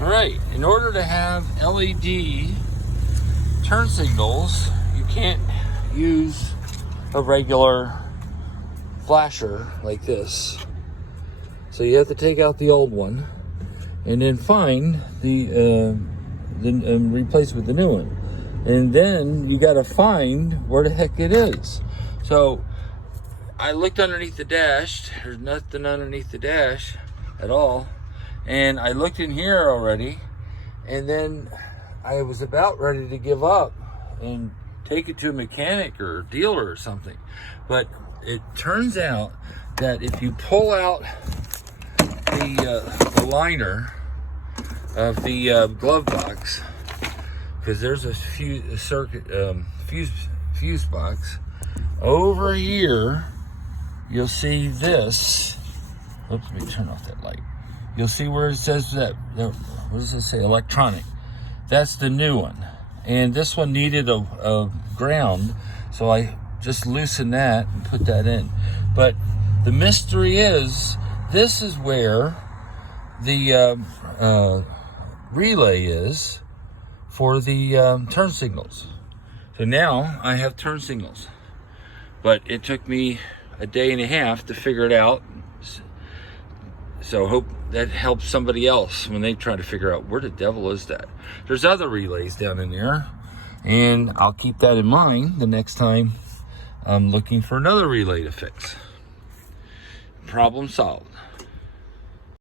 All right, in order to have LED turn signals, you can't use a regular flasher like this. So you have to take out the old one and then find replace with the new one. And then you got to find where the heck it is. So I looked underneath the dash. There's nothing underneath the dash at all. And I looked in here already, and then I was about ready to give up and take it to a mechanic or a dealer or something. But it turns out that if you pull out the liner of the glove box, because there's a fuse box over here, you'll see this. Oops, let me turn off that light. You'll see where it says that, what does it say, electronic? That's the new one. And this one needed a ground, so I just loosened that and put that in. But the mystery is, this is where the relay is for the turn signals. So now I have turn signals. But it took me a day and a half to figure it out. So hope that helps somebody else when they try to figure out where the devil is that. There's other relays down in there, and I'll keep that in mind the next time I'm looking for another relay to fix. Problem solved.